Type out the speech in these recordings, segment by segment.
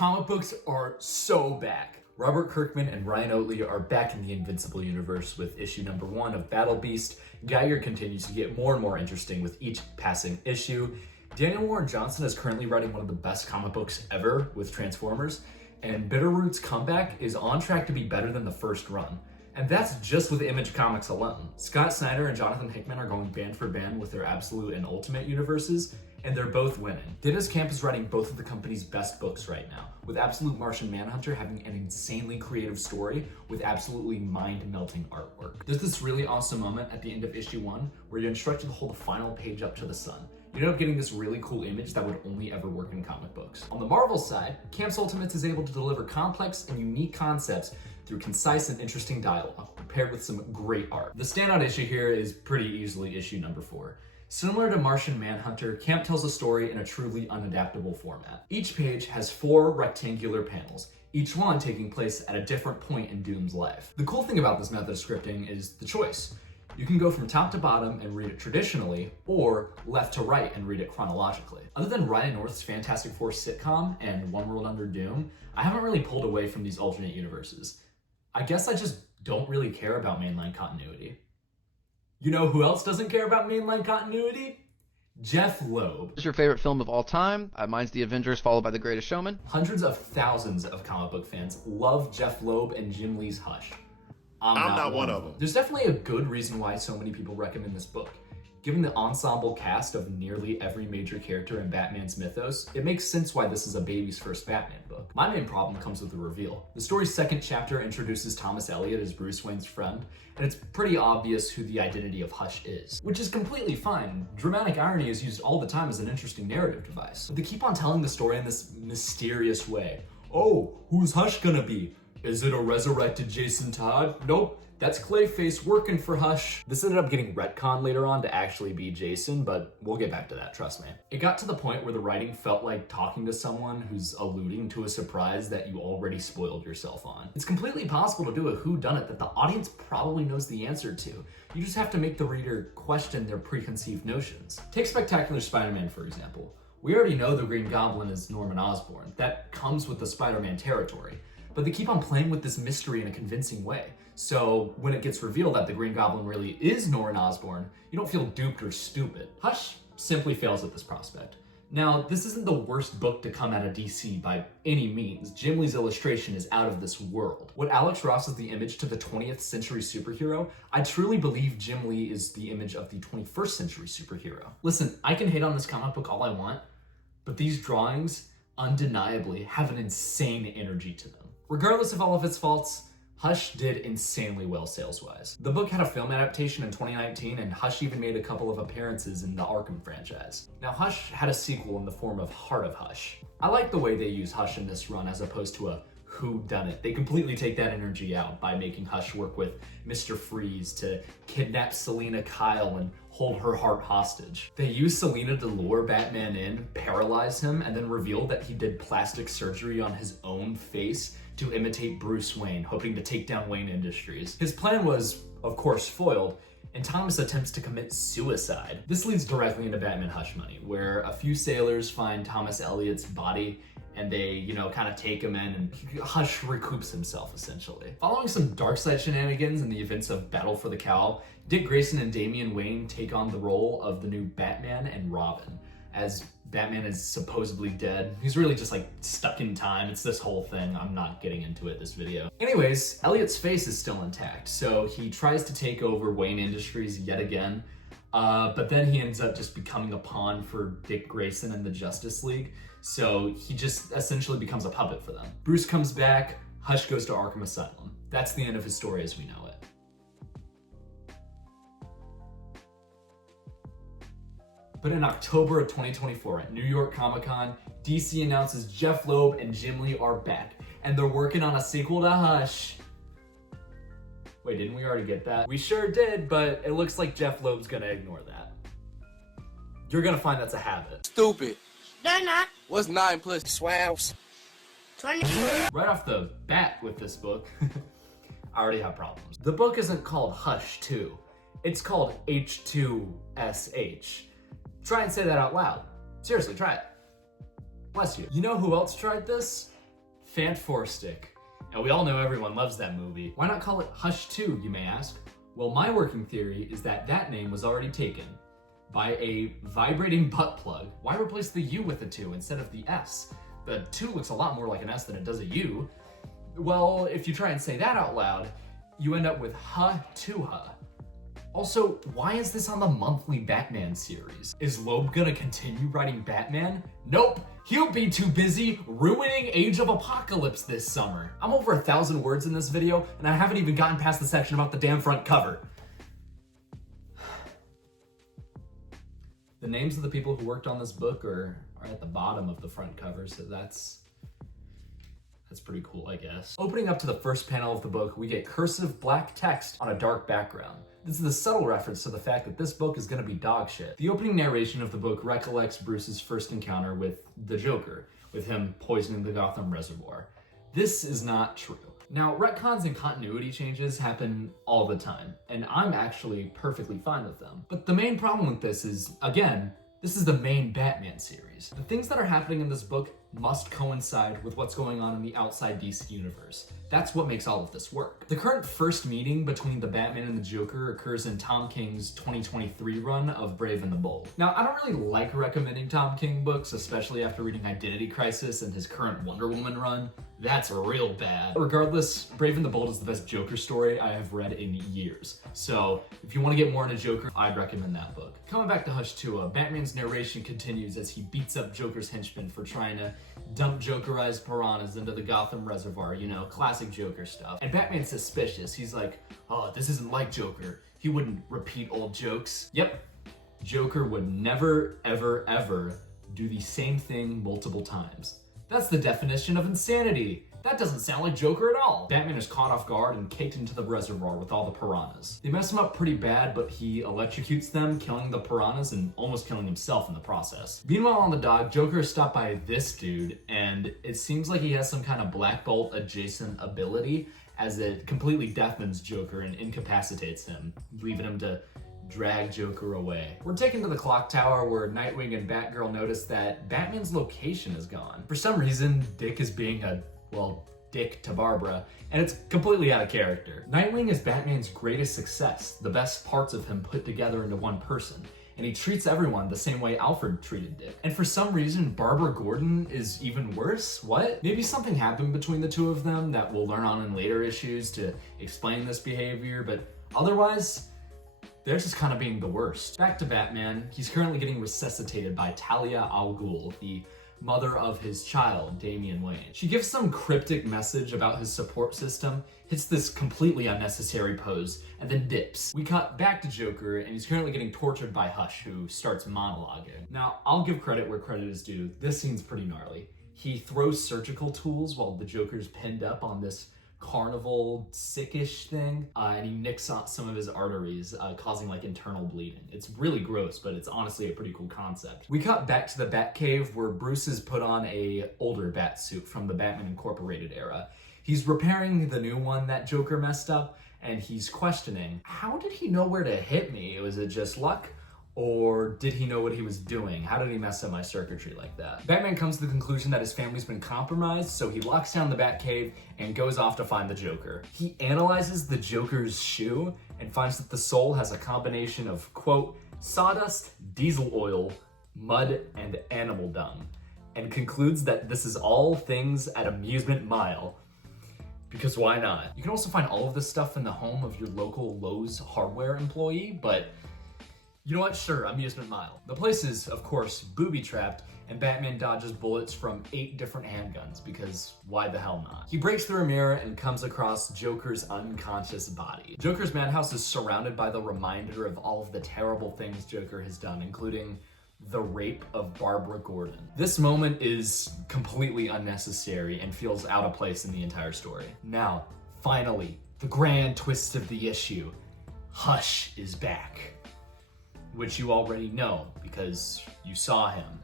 Comic books are so back. Robert Kirkman and Ryan Oatley are back in the Invincible universe with issue number 1 of Battle Beast. Geiger continues to get more and more interesting with each passing issue. Daniel Warren Johnson is currently writing one of the best comic books ever with Transformers, and Bitterroot's comeback is on track to be better than the first run. And that's just with Image Comics alone. Scott Snyder and Jonathan Hickman are going band for band with their Absolute and Ultimate universes, and they're both winning. Dennis Camp is writing both of the company's best books right now, with Absolute Martian Manhunter having an insanely creative story with absolutely mind-melting artwork. There's this really awesome moment at the end of issue 1 where you're instructed to hold the final page up to the sun. You end up getting this really cool image that would only ever work in comic books. On the Marvel side, Camp's Ultimates is able to deliver complex and unique concepts through concise and interesting dialogue, paired with some great art. The standout issue here is pretty easily issue number 4. Similar to Martian Manhunter, Camp tells a story in a truly unadaptable format. Each page has 4 rectangular panels, each one taking place at a different point in Doom's life. The cool thing about this method of scripting is the choice. You can go from top to bottom and read it traditionally, or left to right and read it chronologically. Other than Ryan North's Fantastic Four sitcom and One World Under Doom, I haven't really pulled away from these alternate universes. I guess I just don't really care about mainline continuity. You know who else doesn't care about mainline continuity? Jeph Loeb. What's your favorite film of all time? Mine's The Avengers, followed by The Greatest Showman. Hundreds of thousands of comic book fans love Jeph Loeb and Jim Lee's Hush. I'm not one of them. There's definitely a good reason why so many people recommend this book. Given the ensemble cast of nearly every major character in Batman's mythos, it makes sense why this is a baby's first Batman book. My main problem comes with the reveal. The story's second chapter introduces Thomas Elliot as Bruce Wayne's friend, and it's pretty obvious who the identity of Hush is, which is completely fine. Dramatic irony is used all the time as an interesting narrative device. But they keep on telling the story in this mysterious way. Oh, who's Hush gonna be? Is it a resurrected Jason Todd? Nope. That's Clayface working for Hush. This ended up getting retconned later on to actually be Jason, but we'll get back to that, trust me. It got to the point where the writing felt like talking to someone who's alluding to a surprise that you already spoiled yourself on. It's completely possible to do a whodunit that the audience probably knows the answer to. You just have to make the reader question their preconceived notions. Take Spectacular Spider-Man, for example. We already know the Green Goblin is Norman Osborn. That comes with the Spider-Man territory. But they keep on playing with this mystery in a convincing way. So when it gets revealed that the Green Goblin really is Norman Osborn, you don't feel duped or stupid. Hush simply fails at this prospect. Now, this isn't the worst book to come out of DC by any means. Jim Lee's illustration is out of this world. What Alex Ross is the image to the 20th century superhero, I truly believe Jim Lee is the image of the 21st century superhero. Listen, I can hate on this comic book all I want, but these drawings undeniably have an insane energy to them. Regardless of all of its faults, Hush did insanely well sales-wise. The book had a film adaptation in 2019, and Hush even made a couple of appearances in the Arkham franchise. Now, Hush had a sequel in the form of Heart of Hush. I like the way they use Hush in this run as opposed to a whodunit. They completely take that energy out by making Hush work with Mr. Freeze to kidnap Selina Kyle and hold her heart hostage. They use Selina to lure Batman in, paralyze him, and then reveal that he did plastic surgery on his own face to imitate Bruce Wayne, hoping to take down Wayne Industries. His plan was, of course, foiled, and Thomas attempts to commit suicide. This leads directly into Batman Hush Money, where a few sailors find Thomas Elliot's body and they, kind of take him in, and Hush recoups himself, essentially. Following some Darkseid shenanigans in the events of Battle for the Cowl, Dick Grayson and Damian Wayne take on the role of the new Batman and Robin. As Batman is supposedly dead, he's really just stuck in time. It's this whole thing. I'm not getting into it this video. Anyways, Elliot's face is still intact, so he tries to take over Wayne Industries yet again, but then he ends up just becoming a pawn for Dick Grayson and the Justice League, so he just essentially becomes a puppet for them. Bruce comes back, Hush goes to Arkham Asylum. That's the end of his story as we know it. But in October of 2024 at New York Comic Con, DC announces Jeph Loeb and Jim Lee are back, and they're working on a sequel to Hush. Wait, didn't we already get that? We sure did, but it looks like Jeph Loeb's gonna ignore that. You're gonna find that's a habit. Stupid. They're not. What's 9 plus 12? 20. Right off the bat with this book, I already have problems. The book isn't called Hush 2. It's called H2SH. Try and say that out loud. Seriously, try it. Bless you. You know who else tried this? Fantastic. And we all know everyone loves that movie. Why not call it Hush 2, you may ask? Well, my working theory is that that name was already taken by a vibrating butt plug. Why replace the U with a 2 instead of the S? The 2 looks a lot more like an S than it does a U. Well, if you try and say that out loud, you end up with Ha-to-ha. Also, why is this on the monthly Batman series? Is Loeb gonna continue writing Batman? Nope, he'll be too busy ruining Age of Apocalypse this summer. I'm over 1,000 words in this video, and I haven't even gotten past the section about the damn front cover. The names of the people who worked on this book are at the bottom of the front cover, so that's pretty cool, I guess. Opening up to the first panel of the book, we get cursive black text on a dark background. This is a subtle reference to the fact that this book is gonna be dog shit. The opening narration of the book recollects Bruce's first encounter with the Joker, with him poisoning the Gotham Reservoir. This is not true. Now, retcons and continuity changes happen all the time, and I'm actually perfectly fine with them. But the main problem with this is, again, this is the main Batman series. The things that are happening in this book must coincide with what's going on in the outside DC universe. That's what makes all of this work. The current first meeting between the Batman and the Joker occurs in Tom King's 2023 run of Brave and the Bold. Now, I don't really like recommending Tom King books, especially after reading Identity Crisis and his current Wonder Woman run. That's real bad. Regardless, Brave and the Bold is the best Joker story I have read in years. So if you want to get more into Joker, I'd recommend that book. Coming back to Hush 2, Batman's narration continues as he beats up Joker's henchmen for trying to dump Jokerized piranhas into the Gotham Reservoir, you know, classic Joker stuff. And Batman's suspicious. He's like, oh, this isn't like Joker. He wouldn't repeat old jokes. Yep, Joker would never, ever, ever do the same thing multiple times. That's the definition of insanity. That doesn't sound like Joker at all. Batman is caught off guard and kicked into the reservoir with all the piranhas. They mess him up pretty bad, but he electrocutes them, killing the piranhas and almost killing himself in the process. Meanwhile on the dock, Joker is stopped by this dude, and it seems like he has some kind of Black Bolt adjacent ability, as it completely deafens Joker and incapacitates him, leaving him to drag Joker away. We're taken to the clock tower where Nightwing and Batgirl notice that Batman's location is gone. For some reason, Dick is being a dick to Barbara, and it's completely out of character. Nightwing is Batman's greatest success, the best parts of him put together into one person, and he treats everyone the same way Alfred treated Dick. And for some reason, Barbara Gordon is even worse? What? Maybe something happened between the two of them that we'll learn on in later issues to explain this behavior, but otherwise, they're just kind of being the worst. Back to Batman, he's currently getting resuscitated by Talia al Ghul, the mother of his child, Damian Wayne. She gives some cryptic message about his support system, hits this completely unnecessary pose, and then dips. We cut back to Joker, and he's currently getting tortured by Hush, who starts monologuing. Now, I'll give credit where credit is due. This scene's pretty gnarly. He throws surgical tools while the Joker's pinned up on this carnival sickish thing, and he nicks some of his arteries, causing like internal bleeding. It's really gross, but it's honestly a pretty cool concept. We cut back to the Batcave where Bruce has put on a older bat suit from the Batman Incorporated era. He's repairing the new one that Joker messed up, and he's questioning, how did he know where to hit me? Was it just luck? Or did he know what he was doing? How did he mess up my circuitry like that? Batman comes to the conclusion that his family's been compromised, so he locks down the Batcave and goes off to find the Joker. He analyzes the Joker's shoe and finds that the sole has a combination of, quote, sawdust, diesel oil, mud, and animal dung, and concludes that this is all things at Amusement Mile. Because why not? You can also find all of this stuff in the home of your local Lowe's hardware employee, but you know what? Sure, Amusement Mile. The place is, of course, booby-trapped, and Batman dodges bullets from 8 different handguns, because why the hell not? He breaks through a mirror and comes across Joker's unconscious body. Joker's madhouse is surrounded by the reminder of all of the terrible things Joker has done, including the rape of Barbara Gordon. This moment is completely unnecessary and feels out of place in the entire story. Now, finally, the grand twist of the issue. Hush is back. Which you already know, because you saw him.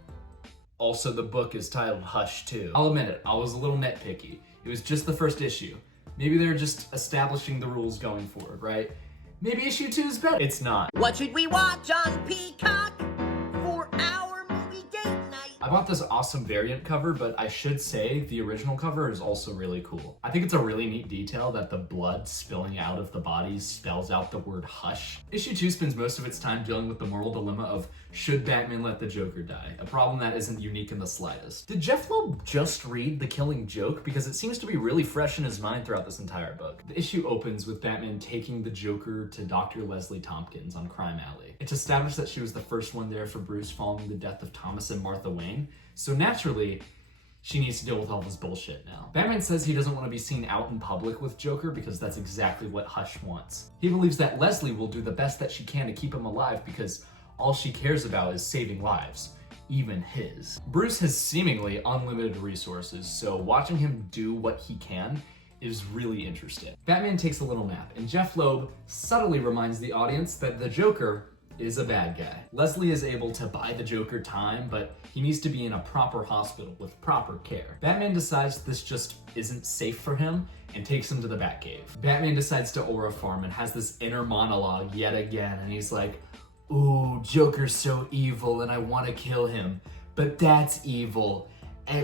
Also, the book is titled Hush 2. I'll admit it, I was a little nitpicky. It was just the first issue. Maybe they're just establishing the rules going forward, right? Maybe issue 2 is better. It's not. What should we watch on Peacock for our movie date night? I bought this awesome variant cover, but I should say the original cover is also really cool. I think it's a really neat detail that the blood spilling out of the bodies spells out the word hush. Issue 2 spends most of its time dealing with the moral dilemma of should Batman let the Joker die? A problem that isn't unique in the slightest. Did Jeph Loeb just read The Killing Joke? Because it seems to be really fresh in his mind throughout this entire book. The issue opens with Batman taking the Joker to Dr. Leslie Tompkins on Crime Alley. It's established that she was the first one there for Bruce following the death of Thomas and Martha Wayne, so naturally, she needs to deal with all this bullshit now. Batman says he doesn't want to be seen out in public with Joker because that's exactly what Hush wants. He believes that Leslie will do the best that she can to keep him alive because all she cares about is saving lives, even his. Bruce has seemingly unlimited resources, so watching him do what he can is really interesting. Batman takes a little nap, and Jeph Loeb subtly reminds the audience that the Joker is a bad guy. Leslie is able to buy the Joker time, but he needs to be in a proper hospital with proper care. Batman decides this just isn't safe for him and takes him to the Batcave. Batman decides to aura farm and has this inner monologue yet again, and he's like, ooh, Joker's so evil and I want to kill him, but that's evil.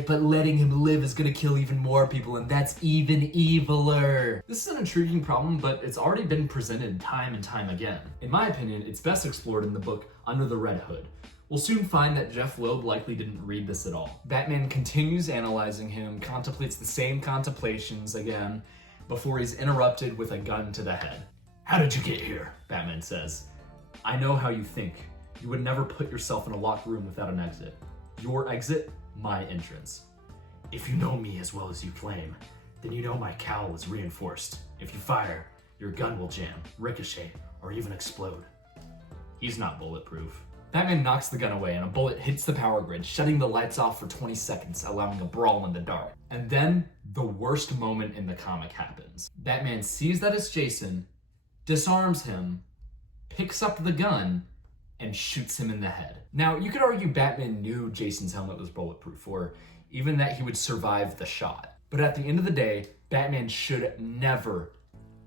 But letting him live is gonna kill even more people, and that's even eviler. This is an intriguing problem, but it's already been presented time and time again. In my opinion, it's best explored in the book Under the Red Hood. We'll soon find that Jeph Loeb likely didn't read this at all. Batman continues analyzing him, contemplates the same contemplations again, before he's interrupted with a gun to the head. How did you get here? Batman says. I know how you think. You would never put yourself in a locked room without an exit. Your exit, my entrance. If you know me as well as you claim, then you know my cowl is reinforced. If you fire, your gun will jam, ricochet, or even explode. He's not bulletproof. Batman knocks the gun away and a bullet hits the power grid, shutting the lights off for 20 seconds, allowing a brawl in the dark. And then, the worst moment in the comic happens. Batman sees that it's Jason, disarms him, picks up the gun, and shoots him in the head. Now, you could argue Batman knew Jason's helmet was bulletproof, or even that he would survive the shot. But at the end of the day, Batman should never,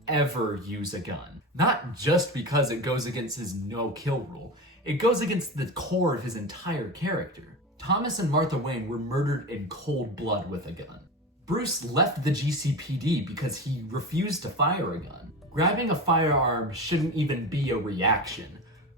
ever use a gun. Not just because it goes against his no-kill rule, it goes against the core of his entire character. Thomas and Martha Wayne were murdered in cold blood with a gun. Bruce left the GCPD because he refused to fire a gun. Grabbing a firearm shouldn't even be a reaction.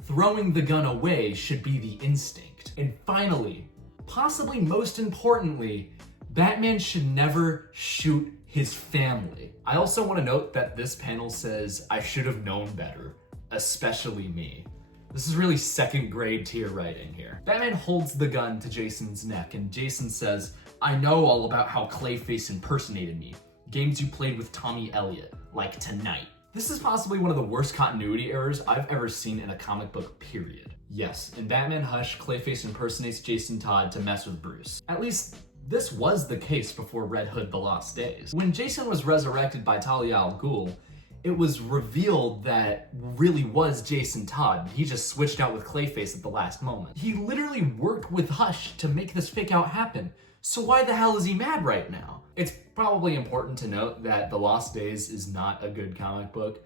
Throwing the gun away should be the instinct. And finally, possibly most importantly, Batman should never shoot his family. I also want to note that this panel says, I should have known better, especially me. This is really second grade tier writing here. Batman holds the gun to Jason's neck and Jason says, I know all about how Clayface impersonated me. Games you played with Tommy Elliott, like tonight. This is possibly one of the worst continuity errors I've ever seen in a comic book, period. Yes, in Batman Hush, Clayface impersonates Jason Todd to mess with Bruce. At least, this was the case before Red Hood The Lost Days. When Jason was resurrected by Talia al Ghul, it was revealed that really was Jason Todd. He just switched out with Clayface at the last moment. He literally worked with Hush to make this fake out happen. So why the hell is he mad right now? It's probably important to note that The Lost Days is not a good comic book.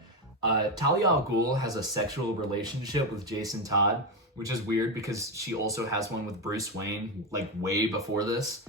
Talia al Ghul has a sexual relationship with Jason Todd, which is weird because she also has one with Bruce Wayne, like way before this,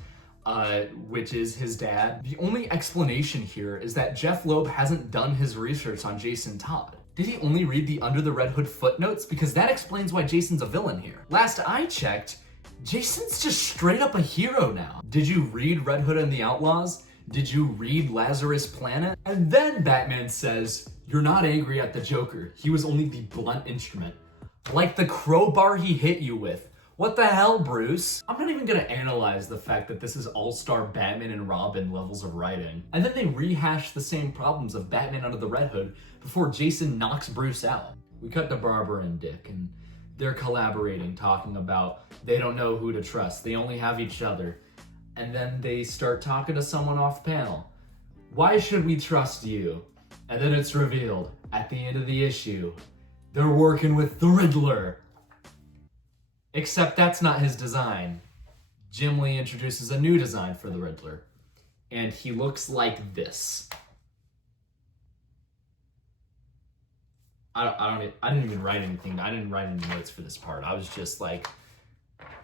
which is his dad. The only explanation here is that Jeph Loeb hasn't done his research on Jason Todd. Did he only read the Under the Red Hood footnotes? Because that explains why Jason's a villain here. Last I checked, Jason's just straight up a hero now. Did you read Red Hood and the Outlaws? Did you read Lazarus Planet? And then Batman says, you're not angry at the Joker. He was only the blunt instrument. Like the crowbar he hit you with. What the hell, Bruce? I'm not even gonna analyze the fact that this is all-star Batman and Robin levels of writing. And then they rehash the same problems of Batman Under the Red Hood before Jason knocks Bruce out. We cut to Barbara and Dick, and they're collaborating, talking about they don't know who to trust. They only have each other. And then they start talking to someone off panel. Why should we trust you? And then it's revealed at the end of the issue, they're working with the Riddler. Except that's not his design. Jim Lee introduces a new design for the Riddler. And he looks like this. I didn't even write anything. I didn't write any notes for this part. I was just like,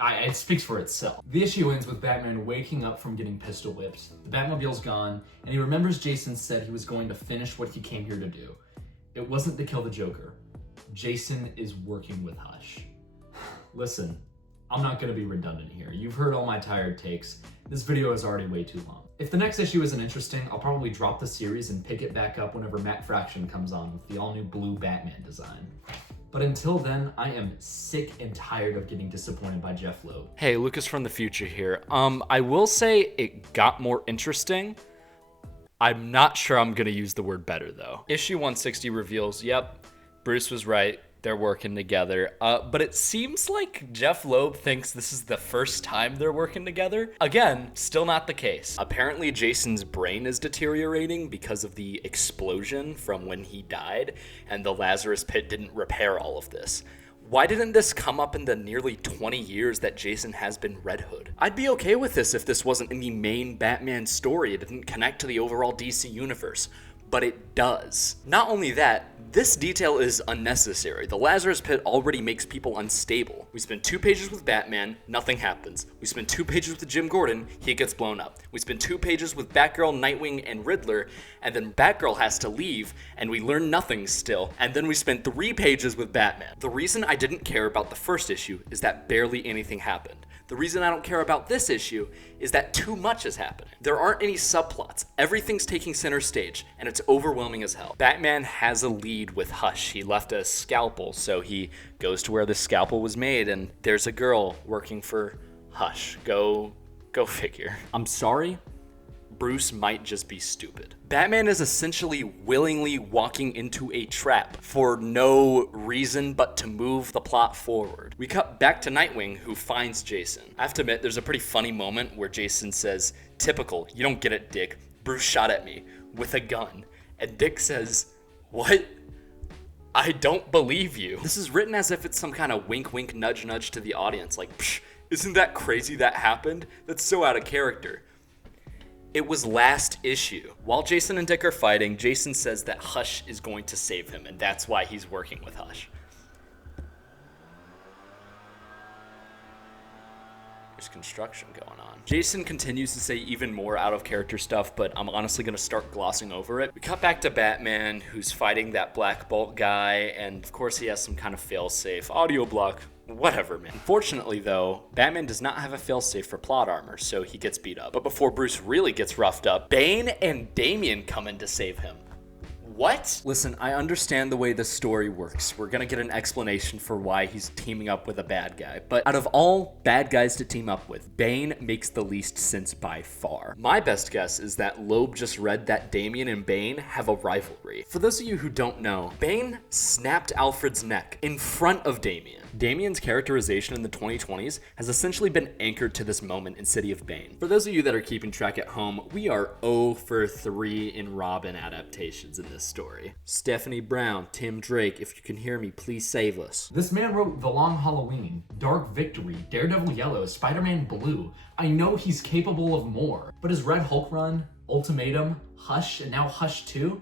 It speaks for itself. The issue ends with Batman waking up from getting pistol whipped. The Batmobile's gone, and he remembers Jason said he was going to finish what he came here to do. It wasn't to kill the Joker. Jason is working with Hush. Listen, I'm not gonna be redundant here. You've heard all my tired takes. This video is already way too long. If the next issue isn't interesting, I'll probably drop the series and pick it back up whenever Matt Fraction comes on with the all-new blue Batman design. But until then, I am sick and tired of getting disappointed by Jeph Loeb. Hey, Lucas from the future here. I will say it got more interesting. I'm not sure I'm gonna use the word better though. Issue 160 reveals, yep, Bruce was right. They're working together. But it seems like Jeph Loeb thinks this is the first time they're working together. Again, still not the case. Apparently Jason's brain is deteriorating because of the explosion from when he died, and the Lazarus Pit didn't repair all of this. Why didn't this come up in the nearly 20 years that Jason has been Red Hood? I'd be okay with this if this wasn't in the main Batman story. It didn't connect to the overall DC universe. But it does. Not only that, this detail is unnecessary. The Lazarus Pit already makes people unstable. We spend 2 pages with Batman, nothing happens. We spend 2 pages with Jim Gordon, he gets blown up. We spend 2 pages with Batgirl, Nightwing, and Riddler, and then Batgirl has to leave, and we learn nothing still. And then we spend 3 pages with Batman. The reason I didn't care about the first issue is that barely anything happened. The reason I don't care about this issue is that too much is happening. There aren't any subplots. Everything's taking center stage, and it's overwhelming as hell. Batman has a lead with Hush. He left a scalpel, so he goes to where the scalpel was made, and there's a girl working for Hush. Go figure. I'm sorry, Bruce might just be stupid. Batman is essentially willingly walking into a trap for no reason but to move the plot forward. We cut back to Nightwing, who finds Jason. I have to admit, there's a pretty funny moment where Jason says, "Typical, you don't get it, Dick. Bruce shot at me with a gun." And Dick says, "What? I don't believe you." This is written as if it's some kind of wink wink nudge nudge to the audience, like, psh, isn't that crazy that happened? That's so out of character. It was last issue. While Jason and Dick are fighting, Jason says that Hush is going to save him, and that's why he's working with Hush. There's construction going on. Jason continues to say even more out of character stuff, but I'm honestly gonna start glossing over it. We cut back to Batman, who's fighting that Black Bolt guy, and of course he has some kind of fail-safe audio block. Whatever, man. Unfortunately, though, Batman does not have a failsafe for plot armor, so he gets beat up. But before Bruce really gets roughed up, Bane and Damian come in to save him. What? Listen, I understand the way the story works. We're gonna get an explanation for why he's teaming up with a bad guy. But out of all bad guys to team up with, Bane makes the least sense by far. My best guess is that Loeb just read that Damian and Bane have a rivalry. For those of you who don't know, Bane snapped Alfred's neck in front of Damian. Damian's characterization in the 2020s has essentially been anchored to this moment in City of Bane. For those of you that are keeping track at home, we are 0 for 3 in Robin adaptations in this story. Stephanie Brown, Tim Drake, if you can hear me, please save us. This man wrote The Long Halloween, Dark Victory, Daredevil Yellow, Spider-Man Blue. I know he's capable of more, but his Red Hulk run, Ultimatum, Hush, and now Hush 2,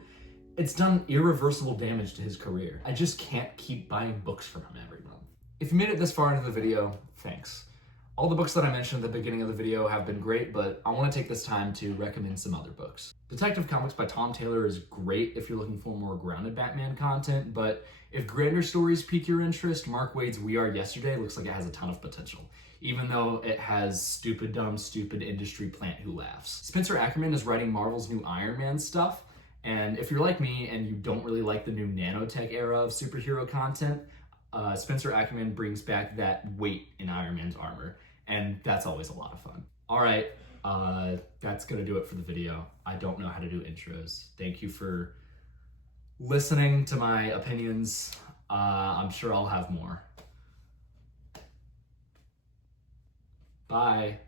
it's done irreversible damage to his career. I just can't keep buying books from him every month. If you made it this far into the video, thanks. All the books that I mentioned at the beginning of the video have been great, but I want to take this time to recommend some other books. Detective Comics by Tom Taylor is great if you're looking for more grounded Batman content, but if grander stories pique your interest, Mark Waid's We Are Yesterday looks like it has a ton of potential, even though it has stupid, dumb, stupid industry plant who laughs. Spencer Ackerman is writing Marvel's new Iron Man stuff, and if you're like me and you don't really like the new nanotech era of superhero content, Spencer Ackerman brings back that weight in Iron Man's armor, and that's always a lot of fun. All right, that's gonna do it for the video. I don't know how to do intros. Thank you for listening to my opinions. I'm sure I'll have more. Bye.